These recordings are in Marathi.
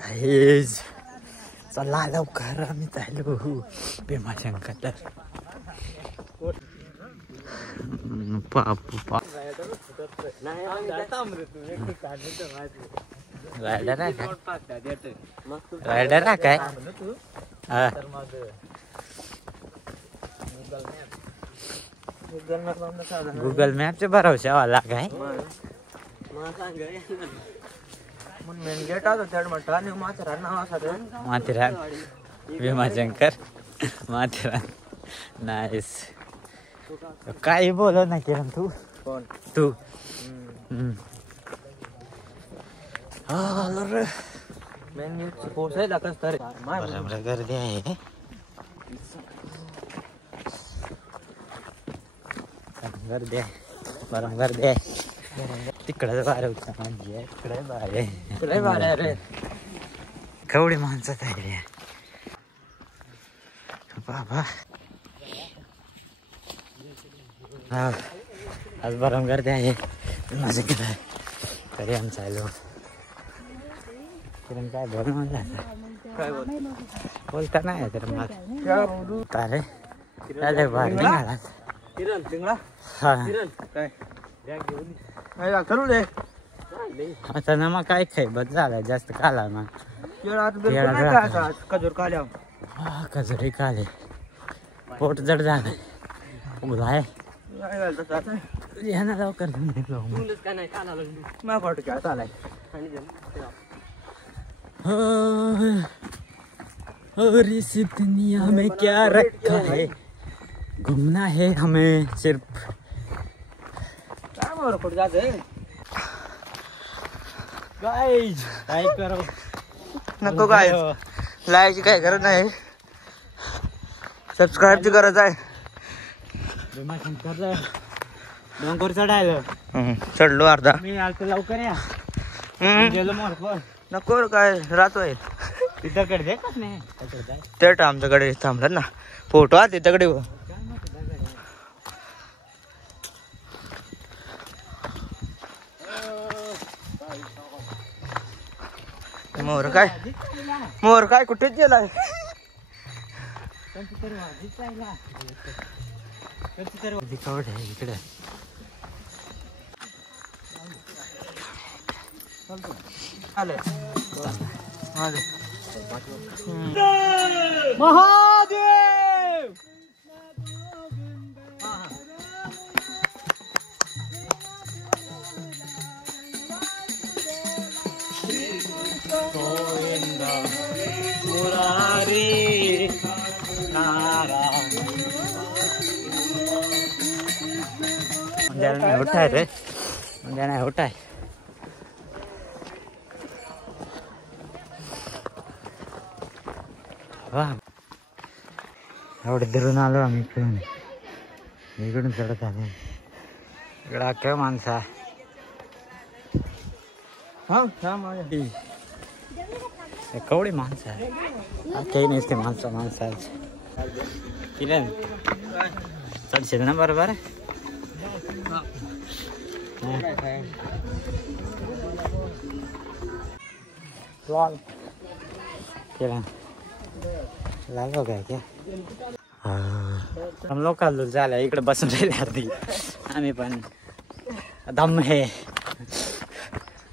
काहीच चला लवकर आम्ही चाललो भीमाशंकरला. रायडर आहे काय? गुगल मॅपच्या भरोशावाला काय? Main gate Matheran Bhimashankar Matheran. Nice. काही बोलव ना किरण तू. कोण तू? मेन पोचायला कसं तरी बरोबर गर्दी आहे. गर्दी आहे बरं गर्दी आहे. तिकडे बाहेर होता म्हणजे इकडे बाहेर रे केवढी माणसं तयारी आहे बाबा. आज बरं गर्दी आहे माझं किती तरी आमचा आलो. किरण काय बोल म्हणला काय बोलता नाही तर मग तारे त्याला बाहेर निघाला. किरण लिंगडा हा काय करू दे आता ना मग काय खाय बस झालाय जास्त खाला मग. खजूर काल्या खजुरी खाले पोट जड झालंय. उभा आहे यांना लवकर और इस दुनिया में क्या रखा है घूमना है हमें सिर्फ. गाइस काय करो नको काय लायची काय गरज नाही. सबस्क्राईबची गरज आहे. भीमाशंकरला डोंगर चढायला चढलो अर्धा. मी आलतो लवकर या गेलो मोर. नको काय राहतोय तिथं कडे नाही ते आमच्याकडे थांबलं ना फोटो आहे तिच्याकडे. मोर काय कुठेच गेलाय. इकडे महादेव गोविंदा मुरारी नारायण. नाही उठाय रे म्हणजे नाही उठाय. वा एवढे धरून आलो आम्ही इकडून. इकडून चढत आलो. इकडं अख्ख्या माणसा केवढी माणसं आहे. काही नसते माणसं किरण चढशील ना बरोबर. किरण लागलो काय क्या हम लोग का झालं इकडे बसून राहिले अर्धी. आम्ही पण दम हे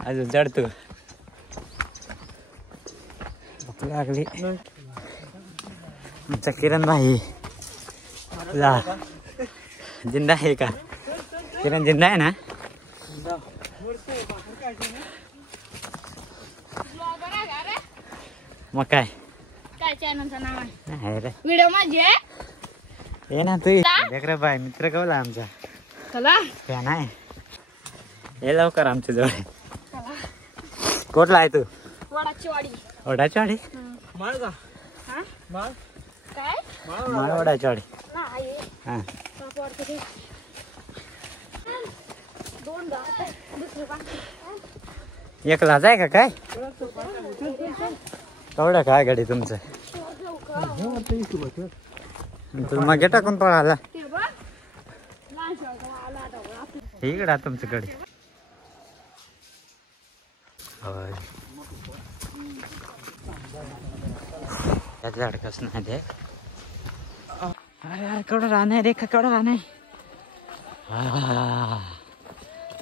अजून चढतो. भूक लागली. आमचा किरण भाई जिंदा आहे का? किरण जिंदा आहे ना? मग काय काय चॅनलचं नाव आहे? नाही रे व्हिडिओ माझी आहे ये ना तू देख रे बाय मित्र कवला आमचा चला क्या नाही ये लवकर आमच्या जवळ. कोटला आहे तू? वडाची वाडी. वडाची वाडी माळ का हा माळ काय माळ वडाची वाडी. नाही हा सापवाडचं ते. दोन गाव दुसरी बाकी एकलाच आहे का काय? केवढं काय गाडी तुमचं? तू मागे टाकून पळाला ते बघ लहान शाळेचा आला आता इकडे तुमच्याकडे. त्यात झाडकच नाही ते. अरे अरे केवढं राहणं आहे रे, केवढं राहणं आहे.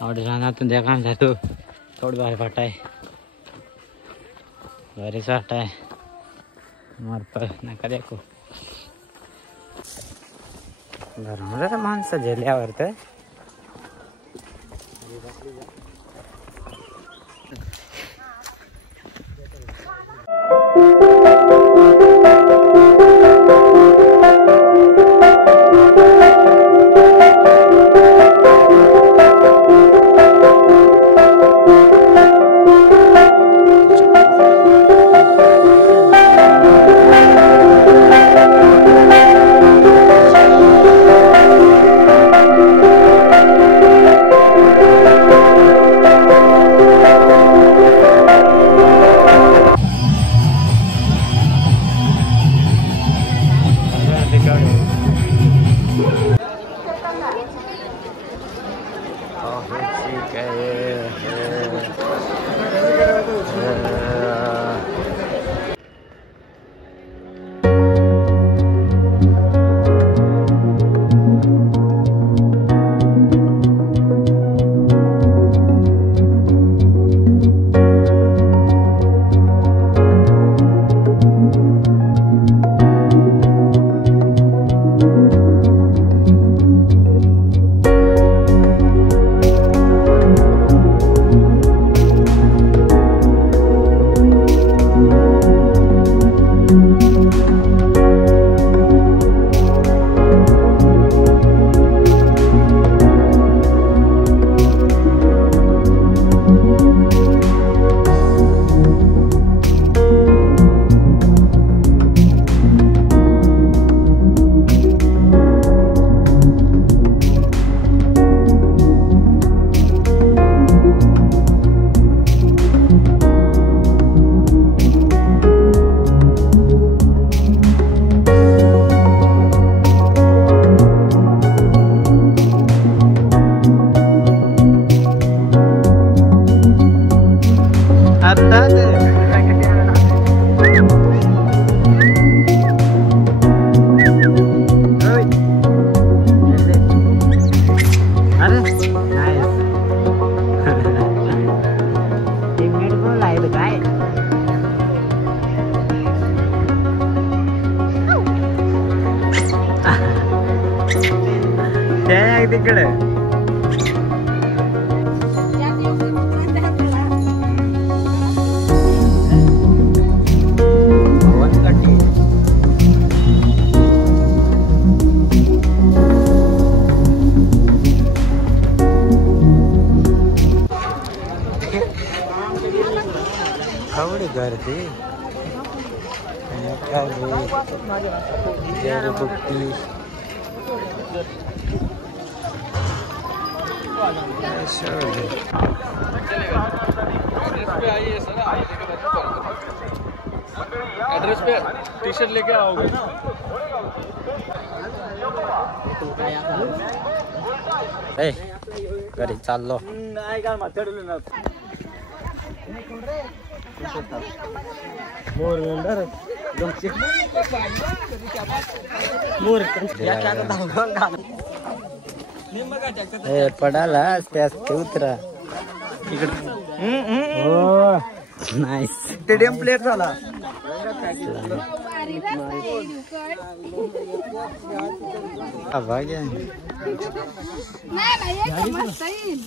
आवडे रानातून त्या काम जातो. केवढं भारी फाटा आहे, भारीच वाटा आहे. मारप नका देखो घरामध्ये माणसं झेल्यावर तर तिकडे खवडी गर्दी एड्रेस पे टी शर्ट लेके आओगे ना. घरी चाललो. पडाला त्यास ते उतरा नाईस. स्टेडियम प्लेयर झाला. नाही भाई, मस्त येईल.